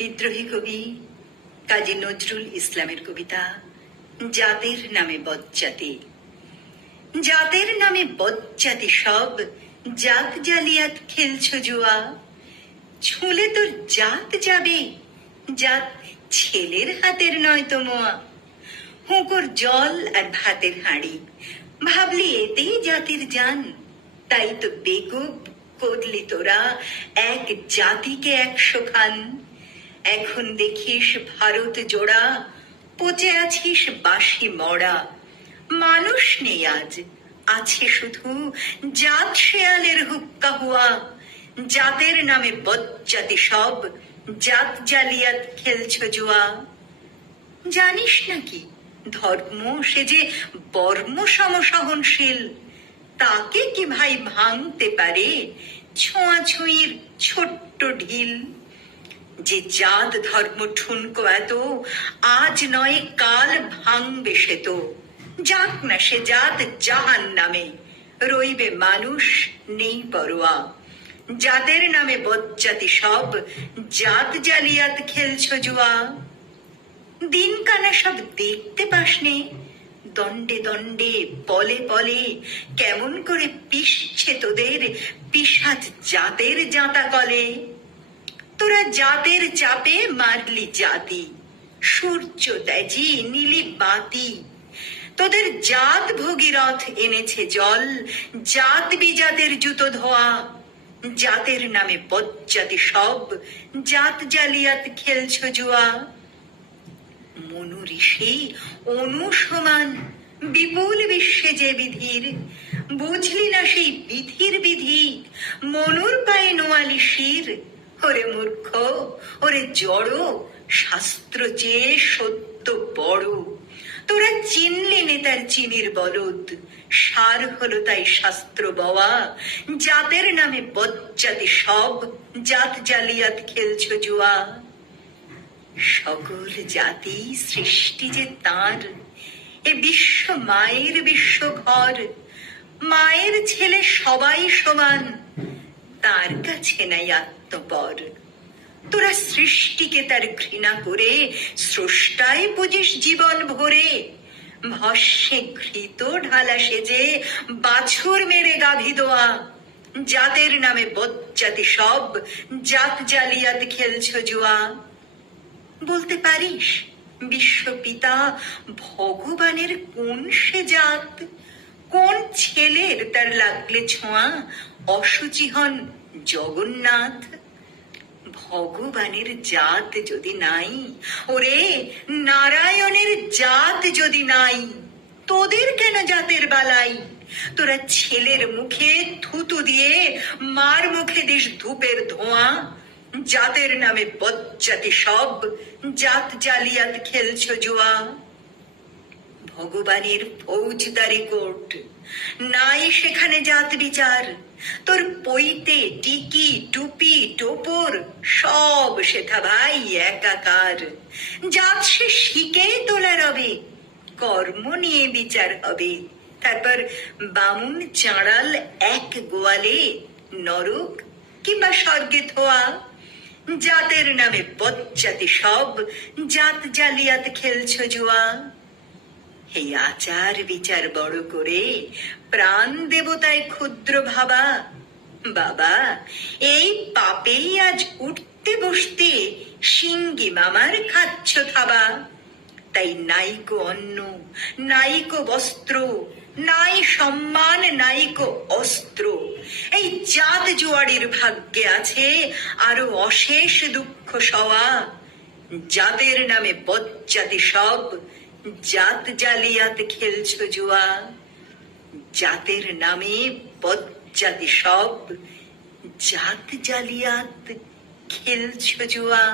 বিদ্রোহী কবি কাজী নজরুল ইসলামের কবিতা জাতের নামে বজ্জাতি জাতের নামে বজ্জাতি সব, জাত জালিয়াত খেলছ জুয়া। ছুলে তোর জাত যাবে, জাত ছেলের হাতের নয় তো মোয়া। হুঁকোর জল আর ভাতের হাঁড়ি, ভাবলি এতেই জাতির জান। তাই তো বেকুব করলি তোরা, এক জাতিকে একশো খান। এখন দেখিস ভারত জোড়া, পচে আছিস বাসি মরা। মানুষ নেই আজ, আছে শুধু জাত শেয়ালের হুক্কা হুয়া। জাতের নামে বজ্জাতি সব, জাত জালিয়াত খেলছ জুয়া। জানিস নাকি ধর্ম সে যে বর্ম সমসহনশীল, তাকে কি ভাই ভাঙতে পারে ছোঁয়াছুঁয়ির ছোট্ট ঢিল? যে জাত ধর্ম ঠুনকো এত, আজ নয় কাল ভাঙবে সে তো। যাক না সে জাত জাহান নামে রইবে মানুষ নেই পরোয়া। জাতের নামে বজ্জাতি সব, জাত জালিয়াত খেলছ জুয়া। দিন কানা সব দেখতে পাসনে, দণ্ডে দণ্ডে, পলে পলে, কেমন করে পিষছে তোদের, পিসাজ জাতের জাঁতা কলে। তোরা জাতের চাপে মারলি জাতি সূর্য ত্যাজি নীলি বাতি। তোদের জাত ভগীরথ এনেছে জল, জাত বিজাতের জুতো ধোয়া। জাতের নামে বজ্জাতি সব, জাত জালিয়াত খেলছ জুয়া। মনু ঋষি অনু সমান, বিপুল বিশ্বে যে বিধির, বুঝলি না সেই বিধির বিধি। মনুর পায়ে নোয়ালি শির ওরে মূর্খ, ওরে জড়, শাস্ত্র চেয়ে সত্য বড়। তোরা চিনলি নে তার চিনির বলদ, সার হলো তাই শাস্ত্র বওয়া। জাতের নামে বজ্জাতি সব, জাত জালিয়াত খেলছ জুয়া। সকল জাতি সৃষ্টি যে তার, এ বিশ্ব মায়ের বিশ্ব ঘর। মায়ের ছেলে সবাই সমান তার কাছে নাই আত্মপর তোরা সৃষ্টিকে তার ঘৃণা করে স্রষ্টায় বুঝিস জীবন ভরে। ভস্যে ঘৃত ঢালা সেজে বাছুর মেরে গাভী দোয়া। জাতের নামে বজ্জাতি সব, জাত জালিয়াত খেলছ জুয়া। বলতে পারিস বিশ্বপিতা ভগবানের কোন সে জাত? কোন ছেলের তার লাগলে ছোঁয়া? অসুচি হন জগন্নাথ, ভগবানের জাত যদি নাই, ওরে নারায়ণের জাত যদি নাই, তোদের কেন জাতের বালাই? তোরা ছেলের মুখে থুতু দিয়ে মার মুখে দিস ধূপের ধোঁয়া, জাতের নামে বজ্জাতি সব, জাত জালিয়াত খেলছ জুয়া। ভগবানের ফৌজদারি কোর্ট, নাই সেখানে জাত বিচার। তোর পইতে টিকি, টুপি, টোপর, সব সেথা ভাই একাকার। জাত সে শিখে তোলা রবে, কর্ম নিয়ে বিচার হবে। তারপর বামুন চাঁড়াল এক গোয়ালে, নরক কিংবা স্বর্গে থোয়া জাতের নামে বজ্জাতি সব, জাত জালিয়াত খেলছ জুয়া। এই আচার বিচার বড় করে প্রাণ দেবতায় ক্ষুদ্র ভাবা। বাবা, এই পাপেই আজ উঠতে বসতে সিঙ্গি মামার খাচ্ছ থাবা। তাই নাইকো অন্ন, নাইকো বস্ত্র, নাই সম্মান, নাইকো অস্ত্র। এই জাত জুয়ারির ভাগ্যে আছে আরও অশেষ দুঃখ সওয়া। জাতের নামে বজ্জাতি সব জাত জালিয়াত খেলছ জুয়া জাতের নামে বজ্জাতি সব জাত জালিয়াত খেলছ জুয়া